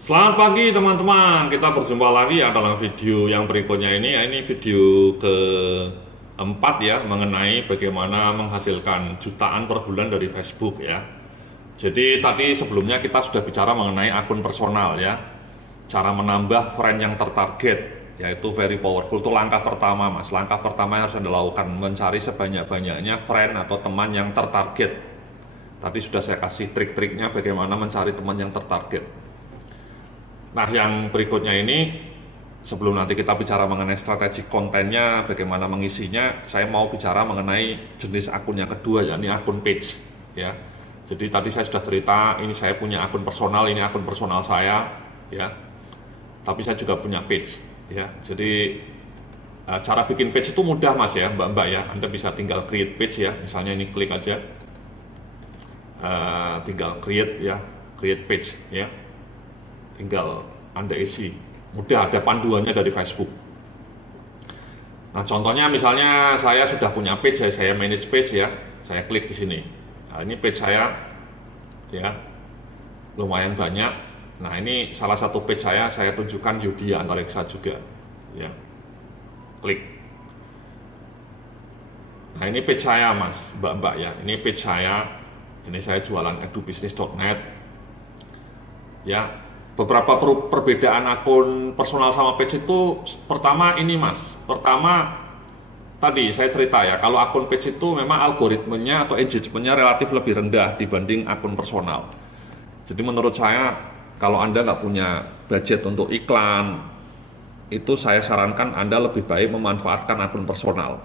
Selamat pagi teman-teman, kita berjumpa lagi ya dalam video yang berikutnya ini. Ini video keempat ya, mengenai bagaimana menghasilkan jutaan per bulan dari Facebook ya. Jadi tadi sebelumnya kita sudah bicara mengenai akun personal ya, cara menambah friend yang tertarget, yaitu very powerful. Itu langkah pertama mas, langkah pertama yang harus Anda lakukan, mencari sebanyak-banyaknya friend atau teman yang tertarget. Tadi sudah saya kasih trik-triknya bagaimana mencari teman yang tertarget. Nah, yang berikutnya ini, sebelum nanti kita bicara mengenai strategi kontennya, bagaimana mengisinya, saya mau bicara mengenai jenis akun yang kedua, yakni akun page. Ya, jadi tadi saya sudah cerita, ini saya punya akun personal, ini akun personal saya, ya. Tapi saya juga punya page, ya. Jadi cara bikin page itu mudah mas ya, mbak-mbak ya. Anda bisa tinggal create page ya, misalnya ini klik aja, tinggal create ya, create page ya. Tinggal Anda isi, mudah, ada panduannya dari Facebook. Nah contohnya misalnya saya sudah punya page, saya manage page ya, saya klik di sini. Nah ini page saya ya, lumayan banyak. Nah ini salah satu page saya tunjukkan Yudia Antariksa juga ya, klik. Nah ini page saya mas, mbak-mbak ya, ini page saya, ini saya jualan edubisnis.net ya. Beberapa perbedaan akun personal sama page itu, pertama ini mas, pertama tadi saya cerita ya, kalau akun page itu memang algoritmenya atau engagementnya relatif lebih rendah dibanding akun personal. Jadi menurut saya kalau Anda nggak punya budget untuk iklan, itu saya sarankan Anda lebih baik memanfaatkan akun personal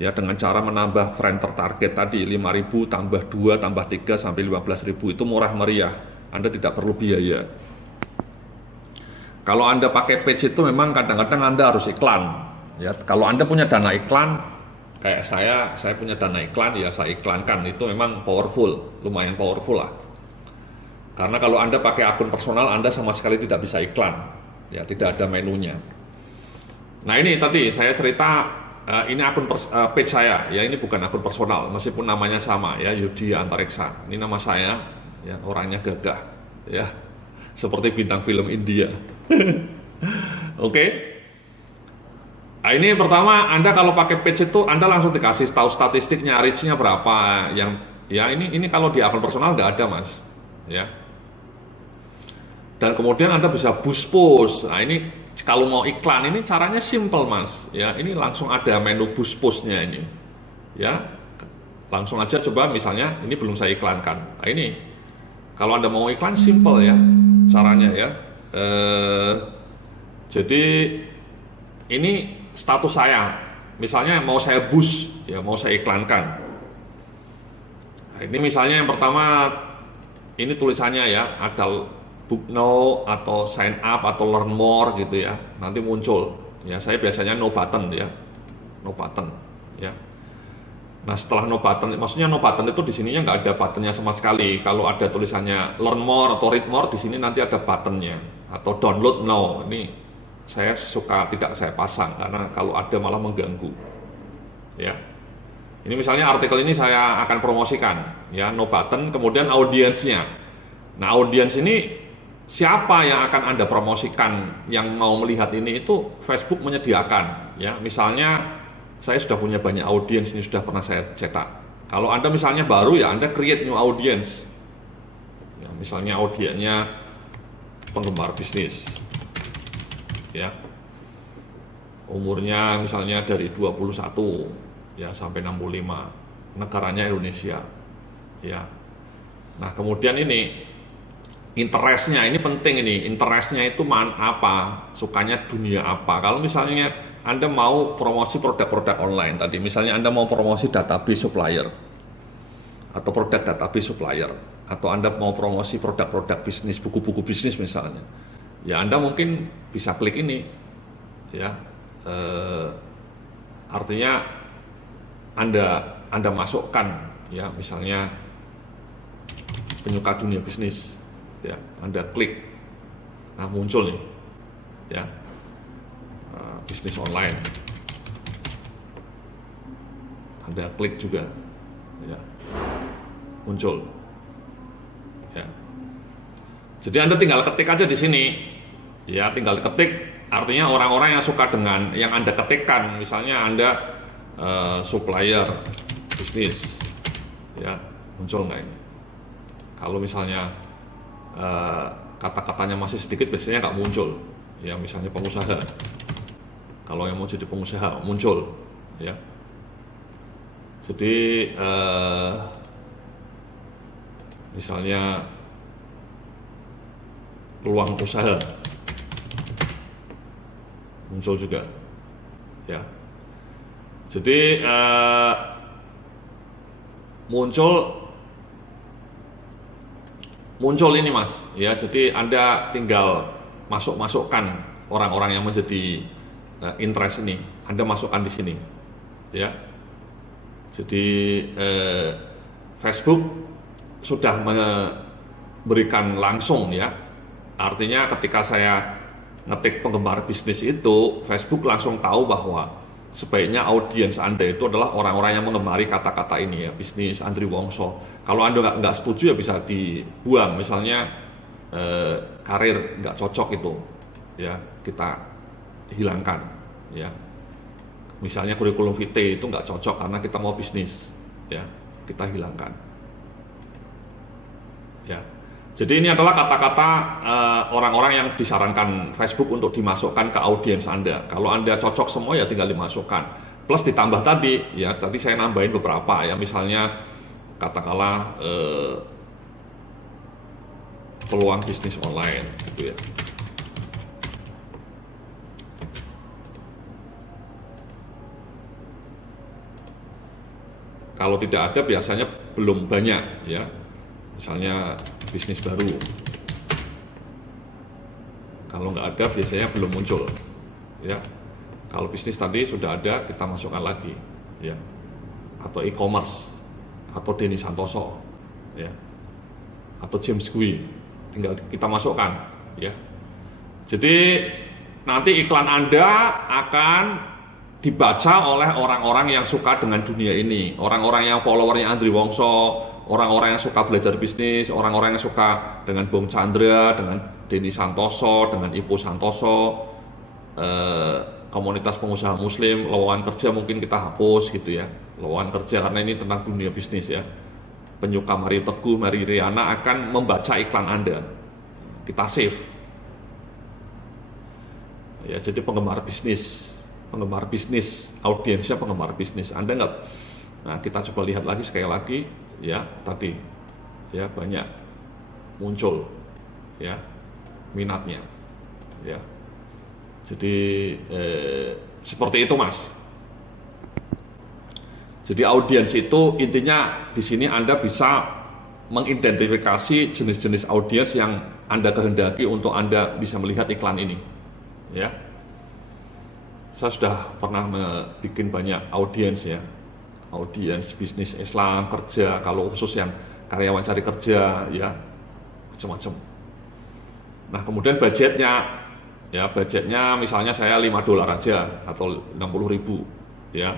ya, dengan cara menambah friend tertarget tadi 5.000 tambah 2 tambah 3 sampai 15.000, itu murah meriah. Anda tidak perlu biaya. Kalau Anda pakai page itu memang kadang-kadang Anda harus iklan. Ya, kalau Anda punya dana iklan, kayak saya punya dana iklan, ya saya iklankan. Itu memang powerful, lumayan powerful lah. Karena kalau Anda pakai akun personal, Anda sama sekali tidak bisa iklan. Ya, tidak ada menunya. Nah ini tadi saya cerita, ini akun page saya. Ya ini bukan akun personal, meskipun namanya sama ya, Yudia Antariksa. Ini nama saya. Ya, orangnya gagah ya, seperti bintang film India. Oke. Nah, ini pertama Anda kalau pakai page itu Anda langsung dikasih tahu statistiknya, reach-nya berapa. Yang ya ini kalau di akun personal nggak ada mas ya. Dan kemudian Anda bisa boost post. Nah ini kalau mau iklan ini caranya simple mas ya, ini langsung ada menu boost postnya ini ya, langsung aja coba. Misalnya ini belum saya iklankan. Nah ini kalau Anda mau iklan simple ya caranya ya. Jadi ini status saya, misalnya mau saya boost ya, mau saya iklankan. Nah, ini misalnya yang pertama ini tulisannya ya, ada book now atau sign up atau learn more gitu ya, nanti muncul ya. Saya biasanya no button ya, no button ya. Nah setelah no button, maksudnya no button itu di sininya nggak ada buttonnya sama sekali. Kalau ada tulisannya learn more atau read more, di sini nanti ada buttonnya. Atau download now, ini saya suka tidak saya pasang karena kalau ada malah mengganggu. Ya, ini misalnya artikel ini saya akan promosikan, ya no button. Kemudian audiensnya. Nah audiens ini siapa yang akan Anda promosikan yang mau melihat ini, itu Facebook menyediakan. Ya, misalnya saya sudah punya banyak audiens, ini sudah pernah saya cetak. Kalau Anda misalnya baru ya, Anda create new audience ya, misalnya audiensnya penggemar bisnis ya, umurnya misalnya dari 21 ya sampai 65, negaranya Indonesia ya. Nah kemudian ini interestnya, ini penting, ini interestnya itu apa, sukanya dunia apa. Kalau misalnya Anda mau promosi produk-produk online tadi, misalnya Anda mau promosi database supplier atau produk database supplier, atau Anda mau promosi produk-produk bisnis, buku-buku bisnis misalnya, ya Anda mungkin bisa klik ini ya. Artinya Anda masukkan ya, misalnya penyuka dunia bisnis ya, Anda klik, nah muncul nih ya, bisnis online, Anda klik juga ya, muncul ya. Jadi Anda tinggal ketik aja di sini, ya tinggal ketik. Artinya orang-orang yang suka dengan yang Anda ketikkan, misalnya Anda supplier bisnis, ya muncul nggak ini? Kalau misalnya kata-katanya masih sedikit, biasanya nggak muncul. Ya misalnya pengusaha, kalau yang mau jadi pengusaha muncul, ya. Jadi misalnya peluang usaha muncul juga, ya. Jadi muncul ini Mas, ya. Jadi Anda tinggal masukkan orang-orang yang menjadi interest ini, Anda masukkan di sini, ya. Jadi Facebook sudah memberikan langsung, ya. Artinya ketika saya ngetik penggemar bisnis itu, Facebook langsung tahu bahwa sebaiknya audiens Anda itu adalah orang-orang yang mengemari kata-kata ini, ya, bisnis Andri Wongso. Kalau Anda nggak setuju, ya bisa dibuang. Misalnya karir nggak cocok itu, ya kita hilangkan, ya. Misalnya kurikulum vitae itu nggak cocok karena kita mau bisnis, ya kita hilangkan, ya. Jadi ini adalah kata-kata orang-orang yang disarankan Facebook untuk dimasukkan ke audiens Anda. Kalau Anda cocok semua, ya tinggal dimasukkan. Plus ditambah tadi, ya tadi saya nambahin beberapa, ya misalnya katakanlah peluang bisnis online, gitu ya. Kalau tidak ada, biasanya belum banyak, ya. Misalnya bisnis baru, kalau nggak ada biasanya belum muncul, ya. Kalau bisnis tadi sudah ada, kita masukkan lagi, ya. Atau e-commerce, atau Denny Santoso, ya, atau James Gui, tinggal kita masukkan, ya. Jadi nanti iklan Anda akan dibaca oleh orang-orang yang suka dengan dunia ini, orang-orang yang followernya Andri Wongso, orang-orang yang suka belajar bisnis, orang-orang yang suka dengan Bung Chandra, dengan Denny Santoso, dengan Ipu Santoso, komunitas pengusaha muslim, lowongan kerja mungkin kita hapus gitu, ya, lowongan kerja karena ini tentang dunia bisnis, ya. Penyuka Mari Teguh, Mari Riana akan membaca iklan Anda, kita save, ya. Jadi penggemar bisnis, audiensnya penggemar bisnis. Anda nggak, nah kita coba lihat lagi sekali lagi, ya tadi, ya banyak muncul, ya minatnya, ya. Jadi seperti itu Mas. Jadi audiens itu intinya di sini Anda bisa mengidentifikasi jenis-jenis audiens yang Anda kehendaki untuk Anda bisa melihat iklan ini, ya. Saya sudah pernah bikin banyak audiens, ya, audiens bisnis Islam, kerja, kalau khusus yang karyawan cari kerja, ya macam-macam. Nah kemudian budgetnya, ya budgetnya misalnya saya $5 aja atau 60.000, ya,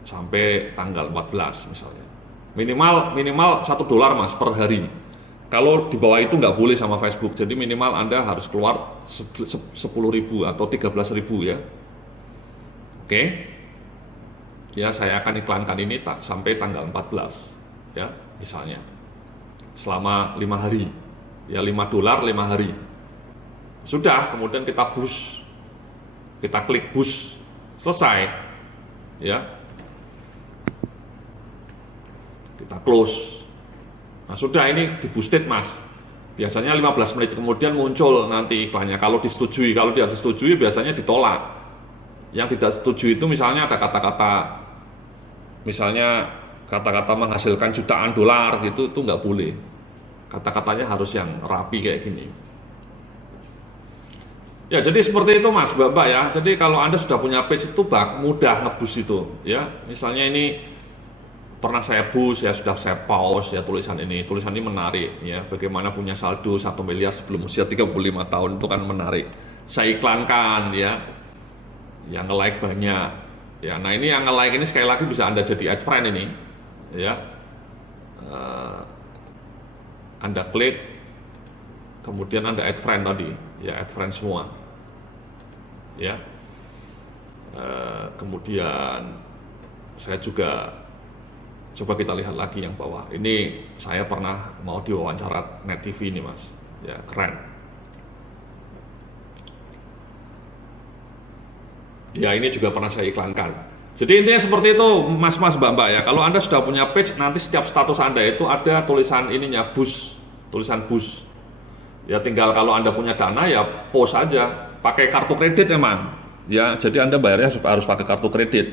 sampai tanggal 14 misalnya, minimal $1 Mas per hari. Kalau di bawah itu nggak boleh sama Facebook, jadi minimal Anda harus keluar 10.000 atau 13.000, ya. Oke, ya saya akan iklankan ini sampai tanggal 14, ya misalnya, selama 5 hari, ya $5 5 hari. Sudah, kemudian kita push, kita klik push, selesai, ya. Kita close. Nah sudah, ini di boosted Mas. Biasanya 15 menit kemudian muncul nanti iklannya. Kalau disetujui, kalau tidak disetujui biasanya ditolak. Yang tidak setuju itu misalnya ada kata-kata, misalnya kata-kata menghasilkan jutaan dolar gitu, itu nggak boleh. Kata-katanya harus yang rapi kayak gini. Ya jadi seperti itu Mas, Bapak, ya. Jadi kalau Anda sudah punya page itu mudah nge-boost itu, ya. Misalnya ini pernah saya boost, ya sudah saya pause, ya tulisan ini menarik, ya, bagaimana punya saldo 1 miliar sebelum usia 35 tahun, itu kan menarik, saya iklankan, ya, yang nge-like banyak, ya. Nah ini yang nge-like ini sekali lagi bisa Anda jadi ad friend ini, ya. Anda klik, kemudian Anda add friend tadi, ya add friend semua, ya. Kemudian saya juga coba kita lihat lagi yang bawah. Ini saya pernah mau diwawancara Net TV ini Mas, ya keren. Ya ini juga pernah saya iklankan. Jadi intinya seperti itu Mas-mas Mbak-mbak ya. Kalau Anda sudah punya page, nanti setiap status Anda itu ada tulisan ininya boost, tulisan boost. Ya tinggal kalau Anda punya dana ya post aja, pakai kartu kredit emang. Ya jadi Anda bayarnya harus pakai kartu kredit.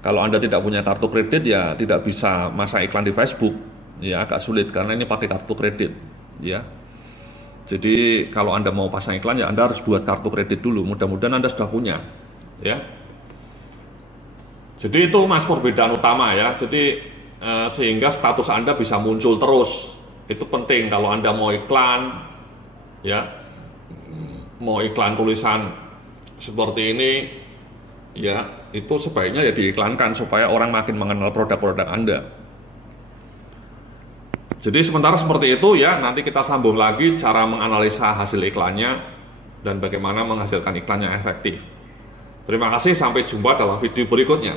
Kalau Anda tidak punya kartu kredit ya tidak bisa masang iklan di Facebook. Ya agak sulit karena ini pakai kartu kredit. Ya. Jadi kalau Anda mau pasang iklan ya Anda harus buat kartu kredit dulu. Mudah-mudahan Anda sudah punya. Ya. Jadi itu Mas perbedaan utama ya. Jadi sehingga status Anda bisa muncul terus. Itu penting kalau Anda mau iklan ya. Mau iklan tulisan seperti ini ya, itu sebaiknya ya diiklankan supaya orang makin mengenal produk-produk Anda. Jadi sementara seperti itu ya, nanti kita sambung lagi cara menganalisa hasil iklannya dan bagaimana menghasilkan iklan yang efektif. Terima kasih, sampai jumpa dalam video berikutnya.